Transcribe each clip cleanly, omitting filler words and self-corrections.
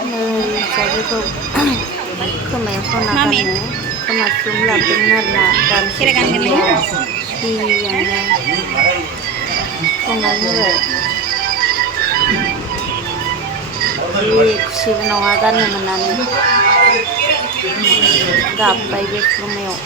नै जाबैखौ खोमायाव सना गाननो खोमा सुम लाबोदोंमोन आरोना गानसोजोबनाया स्रियानो संनानै होबाय जि खुसि उनावहा गाननो मोननानै गाबबाय बे खोमायाव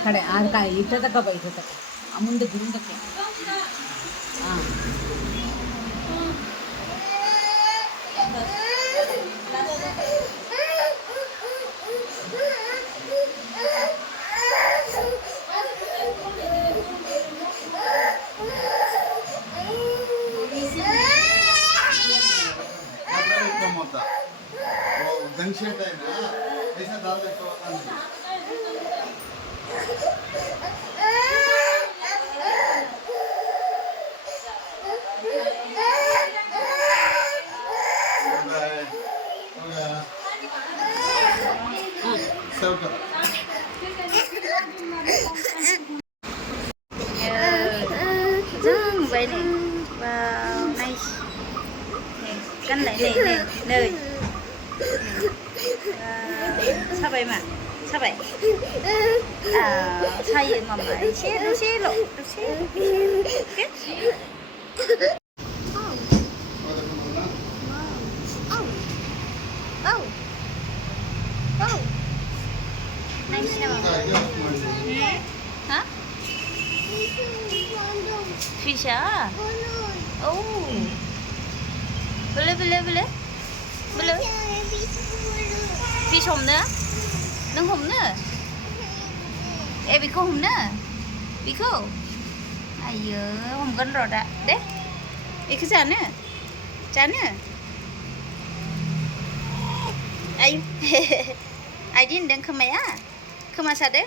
అక్కడే ఆడకాయ ఇట్ట తక్క ఇట్ట తక్క ముందుకు ముందుకు जंक्शन है ना ऐसा डाल देते हो सर्व करो जोंबाय नै वाव नाइस गानलाय नै साबाय मा साबाय सायो मामा एसे दसेल' दसे नाइस ना मामा हा फिसा औ बोलो बोलो बोलो बोलो फिस हमनो नों हमनो बेखौ हमनो बेखौ आयो हमगोन र' दा दे बेखौ जानो आयु आइदि होनदों खोमा सादों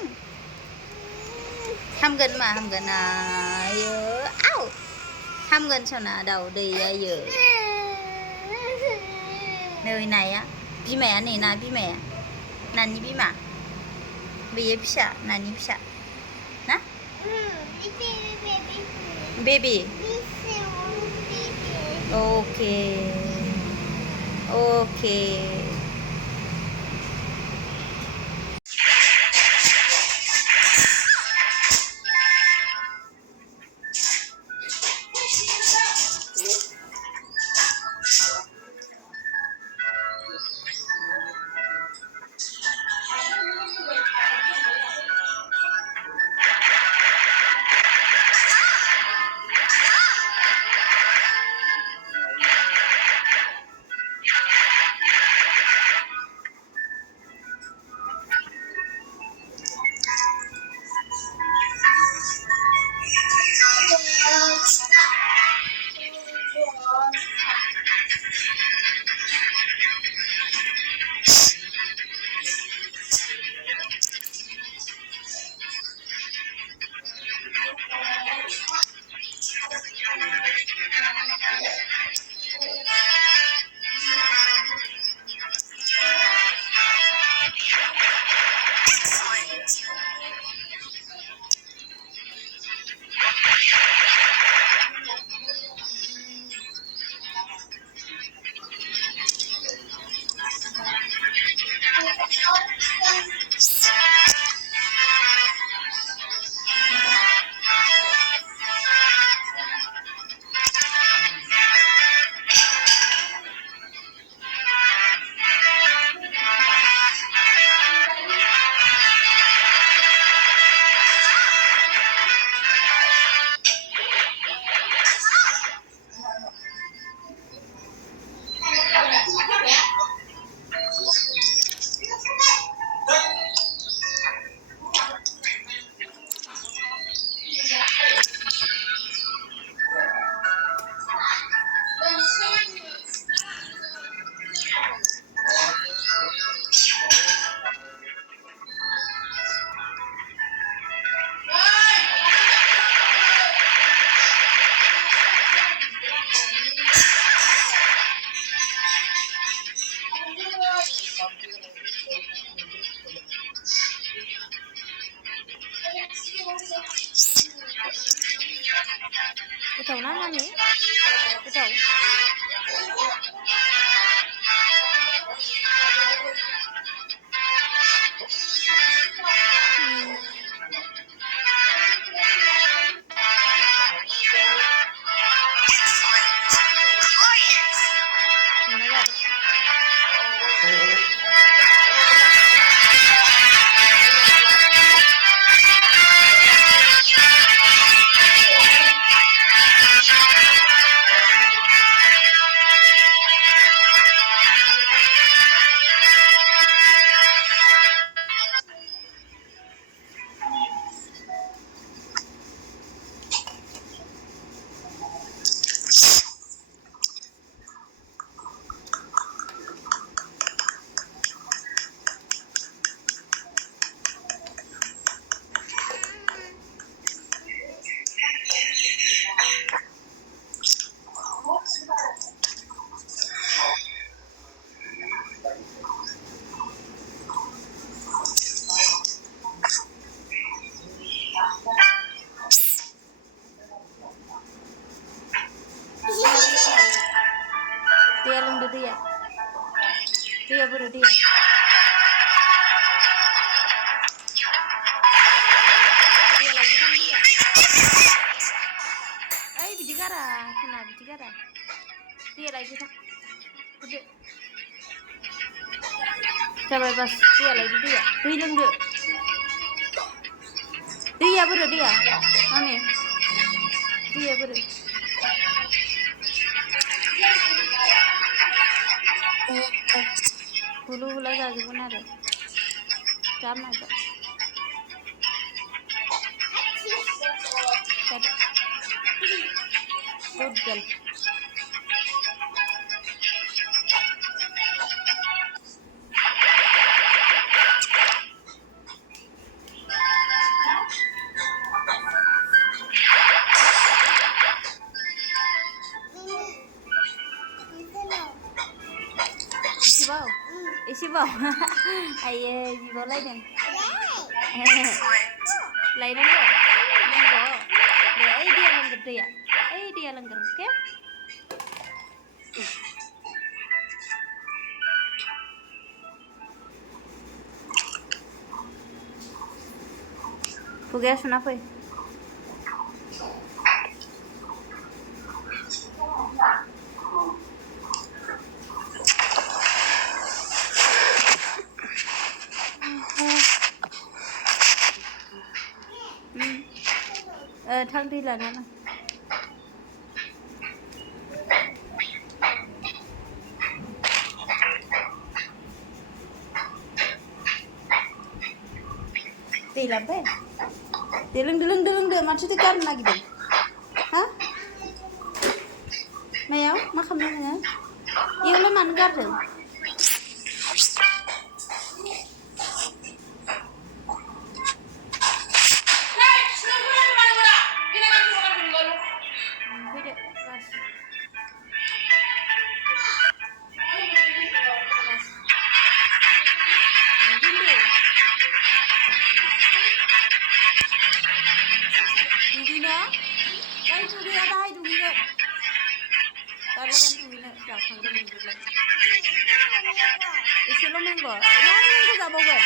हामगोन मा हामगोन आयो आव हामगोन सना दाउदै आयो नै नाया बिमाया नै ना बिमाया नानि बिमा बेयो फिसा नानि फिसा ना baby okay okay Dia lung dia. Dia baru dia. Dia lagi dong dia. Bidigara, kena bidigara. Dia lagi tak. Udah. Coba pas dia lagi dia. Dia lung dia. Dia baru dia. Ane. Dia baru. Hulu aja gimana deh? Sama aja. Good girl. Isi bau, ayah di bawah lain yang, lain enggak, enggak, dia langgar dia, dia langgar, oke? Tugas apa? Thang đi là nó này. Đi làm thế. Dilung dia maksudnya kan lagi deh. Hah? Mèo, má không nghe nữa. Yêu lắm ăn gắt rồi. Isi lo menggo, ini aku jabagan.